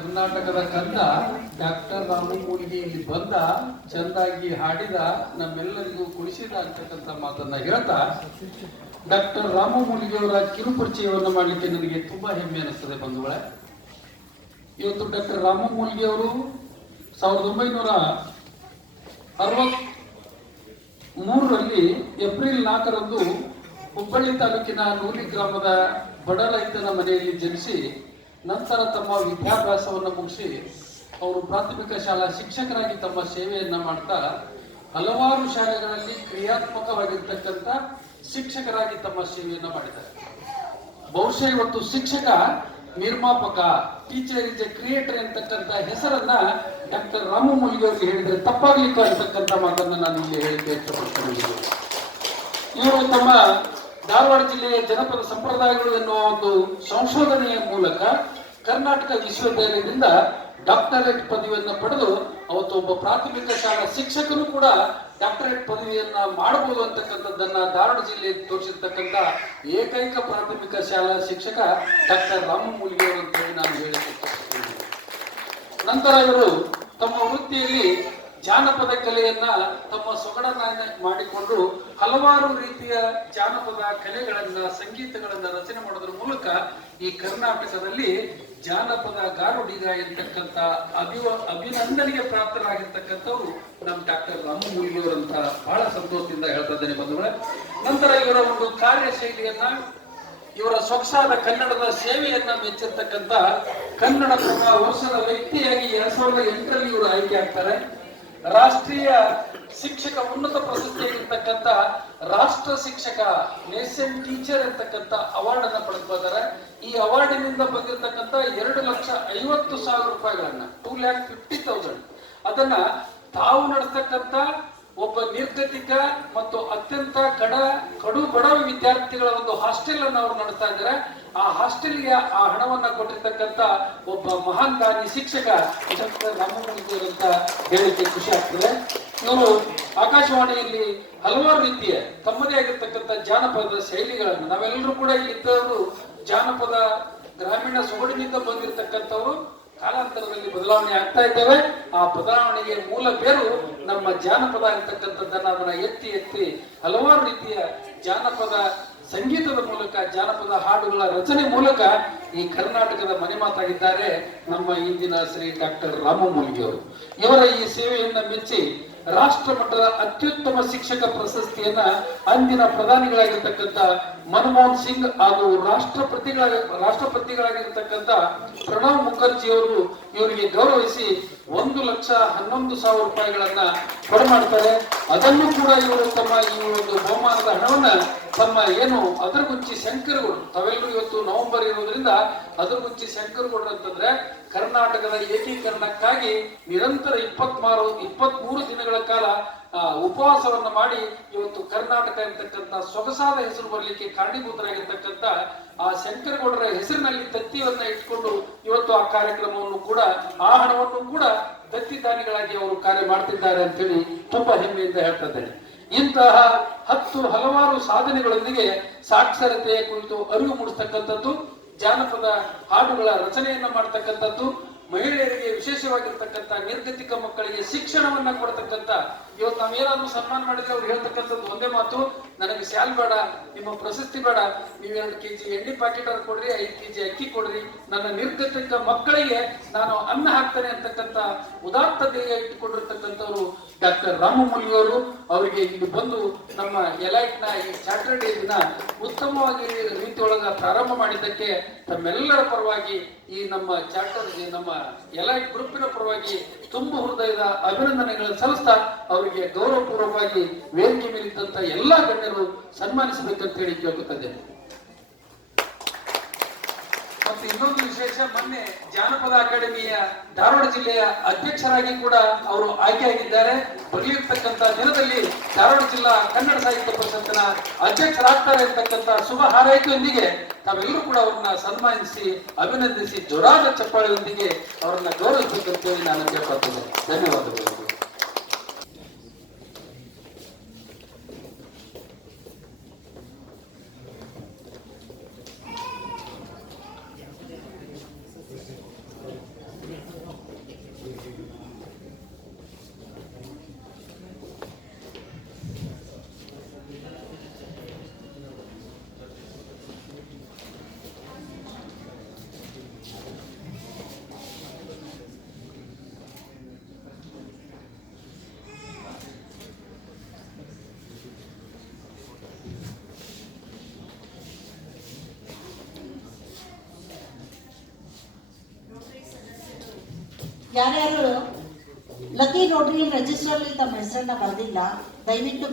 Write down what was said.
ಕರ್ನಾಟಕದ ಕಂದ ಡಾಕ್ಟರ್ ರಾಮಮೂಲಿಗೆ ಇಲ್ಲಿ ಬಂದ, ಚಂದಾಗಿ ಹಾಡಿದ, ನಮ್ಮೆಲ್ಲರಿಗೂ ಕುಣಿಸಿದ ಅಂತಕ್ಕಂಥ ಮಾತನ್ನ ಹೇಳ್ತಾ ಡಾಕ್ಟರ್ ರಾಮಮೂಲಿಗೆಯವರ ಕಿರುಪರಿಚಯವನ್ನು ಮಾಡಲಿಕ್ಕೆ ನನಗೆ ತುಂಬಾ ಹೆಮ್ಮೆ ಅನಿಸ್ತದೆ ಬಂಧುಗಳೇ. ಇವತ್ತು ಡಾಕ್ಟರ್ ರಾಮಮೂಲಿಗೆಯವರು 1963ರಲ್ಲಿ ಏಪ್ರಿಲ್ 4ರಂದು ಹುಬ್ಬಳ್ಳಿ ತಾಲೂಕಿನ ನೂಲಿ ಗ್ರಾಮದ ಬಡ ರೈತನ ಮನೆಯಲ್ಲಿ ಜನಿಸಿ ನಂತರ ತಮ್ಮ ವಿದ್ಯಾಭ್ಯಾಸವನ್ನು ಮುಗಿಸಿ ಅವರು ಪ್ರಾಥಮಿಕ ಶಾಲಾ ಶಿಕ್ಷಕರಾಗಿ ತಮ್ಮ ಸೇವೆಯನ್ನ ಮಾಡ್ತಾ ಹಲವಾರು ಶಾಲೆಗಳಲ್ಲಿ ಕ್ರಿಯಾತ್ಮಕವಾಗಿರ್ತಕ್ಕಂಥ ಶಿಕ್ಷಕರಾಗಿ ತಮ್ಮ ಸೇವೆಯನ್ನ ಮಾಡಿದ್ದಾರೆ. ಬಹುಶಃ ಇವತ್ತು ಶಿಕ್ಷಕ ನಿರ್ಮಾಪಕ, ಟೀಚರ್ ಇಸ್ ಎ ಕ್ರಿಯೇಟರ್ ಅಂತಕ್ಕಂಥ ಹೆಸರನ್ನ ಡಾಕ್ಟರ್ ರಾಮಮೂಲಿಗೆ ಅವರಿಗೆ ಹೇಳಿದರೆ ತಪ್ಪಾಗ್ಲಿಕ್ಕೆ ಅಂತಕ್ಕಂಥ ಮಾತನ್ನ ನಾನು ಇಲ್ಲಿ ಹೇಳಿಕೆ ಇಷ್ಟಪಡ್ತೇನೆ. ಇವರು ತಮ್ಮ ಧಾರವಾಡ ಜಿಲ್ಲೆಯ ಜನಪದ ಸಂಪ್ರದಾಯಗಳು ಎನ್ನುವ ಒಂದು ಸಂಶೋಧನೆಯ ಮೂಲಕ ಕರ್ನಾಟಕ ವಿಶ್ವವಿದ್ಯಾಲಯದಿಂದ ಡಾಕ್ಟರೇಟ್ ಪದವಿಯನ್ನು ಪಡೆದು ಅವತ್ತು ಒಬ್ಬ ಪ್ರಾಥಮಿಕ ಶಾಲಾ ಶಿಕ್ಷಕನು ಕೂಡ ಡಾಕ್ಟರೇಟ್ ಪದವಿಯನ್ನ ಮಾಡಬಹುದು ಅಂತಕ್ಕಂಥದ್ದನ್ನ ಧಾರವಾಡ ಜಿಲ್ಲೆಯಲ್ಲಿ ತೋರಿಸಿರ್ತಕ್ಕಂಥ ಏಕೈಕ ಪ್ರಾಥಮಿಕ ಶಾಲಾ ಶಿಕ್ಷಕ ಡಾಕ್ಟರ್ ರಾಮಮೂಲಿಗೆ ಅವರು ಅಂತ ಹೇಳಿ ನಾನು ಹೇಳಕ್ಕೆ ಇಷ್ಟಪಡ್ತೀನಿ. ನಂತರ ಇವರು ತಮ್ಮ ವೃತ್ತಿಯಲ್ಲಿ ಜಾನಪದ ಕಲೆಯನ್ನ ತಮ್ಮ ಸೊಗಡನ್ನ ಮಾಡಿಕೊಂಡು ಹಲವಾರು ರೀತಿಯ ಜಾನಪದ ಕಲೆಗಳನ್ನ, ಸಂಗೀತಗಳನ್ನ ರಚನೆ ಮಾಡೋದ್ರ ಮೂಲಕ ಈ ಕರ್ನಾಟಕದಲ್ಲಿ ಜಾನಪದ ಗಾರುಡಿಗ ಎಂತಕ್ಕಂಥ ಅಭಿನಂದನೆಗೆ ಪ್ರಾಪ್ತರಾಗಿರ್ತಕ್ಕಂಥವ್ರು ನಮ್ಮ ಡಾಕ್ಟರ್ ರಾಮಮೂಲಿಗೆ ಅವರಂತ ಬಹಳ ಸಂತೋಷದಿಂದ ಹೇಳ್ತಾ ಇದ್ದೇನೆ ಬಂಧುಗಳೇ. ನಂತರ ಇವರ ಒಂದು ಕಾರ್ಯಶೈಲಿಯನ್ನ, ಇವರ ಸೊಗಸಾದ ಕನ್ನಡದ ಸೇವೆಯನ್ನ ಮೆಚ್ಚಿರ್ತಕ್ಕಂಥ ಕನ್ನಡ ವರ್ಷದ ವ್ಯಕ್ತಿಯಾಗಿ 2008ರಲ್ಲಿ ಇವರು ಆಯ್ಕೆ ಆಗ್ತಾರೆ. ರಾಷ್ಟ್ರೀಯ ಶಿಕ್ಷಕ ಉನ್ನತ ಪ್ರಶಸ್ತಿಯಾಗಿರ್ತಕ್ಕಂಥ ರಾಷ್ಟ್ರ ಶಿಕ್ಷಕ ನೇಷನ್ ಟೀಚರ್ ಅಂತಕ್ಕಂಥ ಅವಾರ್ಡ್ ಅನ್ನ ಪಡೆದುಕೊಂಡಿದ್ದಾರೆ. ಈ ಅವಾರ್ಡಿನಿಂದ ಬಂದಿರತಕ್ಕಂಥ 2,50,000 ರೂಪಾಯಿಗಳನ್ನ 2,50,000 ಅದನ್ನ ತಾವು ನಡೆಸ್ತಕ್ಕಂಥ ಒಬ್ಬ ನಿರ್ಗತಿಕ ಮತ್ತು ಅತ್ಯಂತ ಕಡು ಬಡ ವಿದ್ಯಾರ್ಥಿಗಳ ಒಂದು ಹಾಸ್ಟೆಲ್ ಅನ್ನು ಅವರು ನಡೆಸ್ತಾ ಇದ್ದಾರೆ. ಆ ಹಾಸ್ಟೆಲ್ಗೆ ಆ ಹಣವನ್ನ ಕೊಟ್ಟಿರ್ತಕ್ಕಂಥ ಒಬ್ಬ ಮಹಾನ್ ದಾನಿ ಶಿಕ್ಷಕ ಡಾಕ್ಟರ್ ರಾಮಮೂಲಿಗೆ ಅಂತ ಹೇಳಿಕೆ ಖುಷಿ ಆಗ್ತದೆ. ಇವರು ಆಕಾಶವಾಣಿಯಲ್ಲಿ ಹಲವಾರು ರೀತಿಯ ತಮ್ಮದೇ ಆಗಿರ್ತಕ್ಕಂಥ ಜಾನಪದ ಶೈಲಿಗಳನ್ನು, ನಾವೆಲ್ಲರೂ ಕೂಡ ಇಲ್ಲಿದ್ದವರು ಜಾನಪದ ಗ್ರಾಮೀಣ ಸೊಗಡಿನಿಂದ ಬಂದಿರತಕ್ಕಂಥವರು ಕಾಲಾಂತರದಲ್ಲಿ ಬದಲಾವಣೆ ಆಗ್ತಾ ಇದ್ದೇವೆ. ಆ ಬದಲಾವಣೆಗೆ ಮೂಲ ಬೇರು ನಮ್ಮ ಜಾನಪದ ಅಂತಕ್ಕಂಥದ್ದನ್ನ ಅದನ್ನ ಎತ್ತಿ ಹಲವಾರು ರೀತಿಯ ಜಾನಪದ ಸಂಗೀತದ ಮೂಲಕ, ಜಾನಪದ ಹಾಡುಗಳ ರಚನೆ ಮೂಲಕ ಈ ಕರ್ನಾಟಕದ ಮನೆ ಮಾತಾಗಿದ್ದಾರೆ ನಮ್ಮ ಇಂದಿನ ಶ್ರೀ ಡಾಕ್ಟರ್ ರಾಮಮೂಲಿಗೆ ಅವರು. ಇವರ ಈ ಸೇವೆಯನ್ನ ಮೆಚ್ಚಿ ರಾಷ್ಟ್ರ ಮಟ್ಟದ ಅತ್ಯುತ್ತಮ ಶಿಕ್ಷಕ ಪ್ರಶಸ್ತಿಯನ್ನ ಅಂದಿನ ಪ್ರಧಾನಿಗಳಾಗಿರ್ತಕ್ಕಂಥ ಮನಮೋಹನ್ ಸಿಂಗ್ ಹಾಗೂ ರಾಷ್ಟ್ರಪತಿಗಳಾಗಿರ್ತಕ್ಕಂಥ ಪ್ರಣವ್ ಮುಖರ್ಜಿ ಅವರು ಇವರಿಗೆ ಗೌರವಿಸಿ 1,11,000 ರೂಪಾಯಿಗಳನ್ನ ಕೊಡಮಾಡ್ತಾರೆ. ಅದನ್ನು ಕೂಡ ಇವರು ತಮ್ಮ ಈ ಒಂದು ಬಹುಮಾನದ ಹಣವನ್ನ ತಮ್ಮ ಏನು ಅದರಗುಚ್ಚಿ ಶಂಕರಗೌಡರು, ತಾವೆಲ್ಲರೂ ಇವತ್ತು ನವೆಂಬರ್ ಇರೋದ್ರಿಂದ ಅದರಗುಚ್ಚಿ ಶಂಕರಗೌಡರು ಅಂತಂದ್ರೆ ಕರ್ನಾಟಕದ ಏಕೀಕರಣಕ್ಕಾಗಿ ನಿರಂತರ 23 ದಿನಗಳ ಕಾಲ ಉಪವಾಸವನ್ನ ಮಾಡಿ ಇವತ್ತು ಕರ್ನಾಟಕ ಅಂತಕ್ಕಂಥ ಸೊಗಸಾದ ಹೆಸರು ಬರಲಿಕ್ಕೆ ಕಾರಣೀಭೂತರಾಗಿರ್ತಕ್ಕಂಥ ಆ ಶಂಕರಗೌಡರ ಹೆಸರಿನಲ್ಲಿ ದತ್ತಿಯನ್ನ ಇಟ್ಕೊಂಡು ಇವತ್ತು ಆ ಕಾರ್ಯಕ್ರಮವನ್ನು ಕೂಡ, ಆ ಹಣವನ್ನು ಕೂಡ ದತ್ತಿದಾನಿಗಳಾಗಿ ಅವರು ಕಾರ್ಯ ಮಾಡ್ತಿದ್ದಾರೆ ಅಂತೇಳಿ ತುಂಬಾ ಹೆಮ್ಮೆಯಿಂದ ಹೇಳ್ತಾ ಇದ್ದೇನೆ. ಇಂತಹ ಹಲವಾರು ಸಾಧನೆಗಳೊಂದಿಗೆ ಸಾಕ್ಷರತೆಯ ಕುರಿತು ಅರಿವು ಮೂಡಿಸ್ತಕ್ಕಂಥದ್ದು, ಜಾನಪದ ಹಾಡುಗಳ ರಚನೆಯನ್ನ ಮಾಡ್ತಕ್ಕಂಥದ್ದು, ಮಹಿಳೆಯರಿಗೆ ವಿಶೇಷವಾಗಿರ್ತಕ್ಕಂಥ ನಿರ್ಗತಿಕ ಮಕ್ಕಳಿಗೆ ಶಿಕ್ಷಣವನ್ನ ಕೊಡ್ತಕ್ಕಂಥ, ಇವತ್ತು ನಾವೇನಾದ್ರೂ ಸನ್ಮಾನ ಮಾಡಿದ್ರೆ ಅವ್ರು ಹೇಳ್ತಕ್ಕಂಥದ್ದು ಒಂದೇ ಮಾತು, ನನಗೆ ಸ್ಯಾಲ್ ಬೇಡ, ನಿಮ್ಮ ಪ್ರಶಸ್ತಿ ಬೇಡ, ನೀವು 2 kg ಎಣ್ಣೆ ಪ್ಯಾಕೆಟ್ ಅವ್ರು ಕೊಡ್ರಿ, 5 kg ಅಕ್ಕಿ ಕೊಡ್ರಿ, ನನ್ನ ನಿರ್ಗತಿಕ ಮಕ್ಕಳಿಗೆ ನಾನು ಅನ್ನ ಹಾಕ್ತೇನೆ ಅಂತಕ್ಕಂಥ ಉದಾತ್ತತೆಯ ಇಟ್ಟುಕೊಂಡಿರ್ತಕ್ಕಂಥವ್ರು ಡಾಕ್ಟರ್ ರಾಮಮೂಲಿಗೆ ಅವರು. ಅವರಿಗೆ ಇಲ್ಲಿ ಬಂದು ನಮ್ಮ ಎಲೈಟ್ ನ ಈ ಸ್ಯಾಟರ್ಡೇ ದಿನ ಉತ್ತಮವಾಗಿ ರೀತಿಯೊಳಗ ಪ್ರಾರಂಭ ಮಾಡಿದ್ದಕ್ಕೆ ತಮ್ಮೆಲ್ಲರ ಪರವಾಗಿ, ಈ ನಮ್ಮ ಚಾರ್ಟರ್ ನಮ್ಮ ಎಲೈಟ್ ಗ್ರೂಪಿನ ಪರವಾಗಿ ತುಂಬ ಹೃದಯದ ಅಭಿನಂದನೆಗಳನ್ನು ಸಲ್ಲಿಸ್ತಾ ಅವರಿಗೆ ಗೌರವಪೂರ್ವಕವಾಗಿ ವೇದಿಕೆ ಮೇಲಿದ್ದಂತ ಎಲ್ಲಾ ಗಣ್ಯರು ಸನ್ಮಾನಿಸಬೇಕಂತ ಹೇಳಿ ಕೇಳುತ್ತಿದ್ದೇನೆ. ಮತ್ತು ಇನ್ನೊಂದು ವಿಶೇಷ, ಮೊನ್ನೆ ಜಾನಪದ ಅಕಾಡೆಮಿಯ ಧಾರವಾಡ ಜಿಲ್ಲೆಯ ಅಧ್ಯಕ್ಷರಾಗಿ ಕೂಡ ಅವರು ಆಯ್ಕೆಯಾಗಿದ್ದಾರೆ. ಬರಲಿರ್ತಕ್ಕಂಥ ದಿನದಲ್ಲಿ ಧಾರವಾಡ ಜಿಲ್ಲಾ ಕನ್ನಡ ಸಾಹಿತ್ಯ ಪರಿಷತ್ತಿನ ಅಧ್ಯಕ್ಷರಾಗ್ತಾರೆ ಅಂತಕ್ಕಂಥ ಶುಭ ಹಾರೈಕೆಯೊಂದಿಗೆ ತಾವೆಲ್ಲರೂ ಕೂಡ ಅವರನ್ನ ಸನ್ಮಾನಿಸಿ ಅಭಿನಂದಿಸಿ ಜೋರಾದ ಚಪ್ಪಾಳೆಯೊಂದಿಗೆ ಅವರನ್ನ ಗೌರವಿಸಬೇಕಂತೇಳಿ ನಾನು ಕೇಳ್ಕೊಳ್ತೇನೆ. ಧನ್ಯವಾದಗಳು. ಯಾರ್ಯಾರು ಲಕ್ಕಿ ನೋಟ್ರಿ ರಿಜಿಸ್ಟರ್ ಅಲ್ಲಿ ತಮ್ಮ ಹೆಸರನ್ನ ಬರೆದಿಲ್ಲ ದಯವಿಟ್ಟು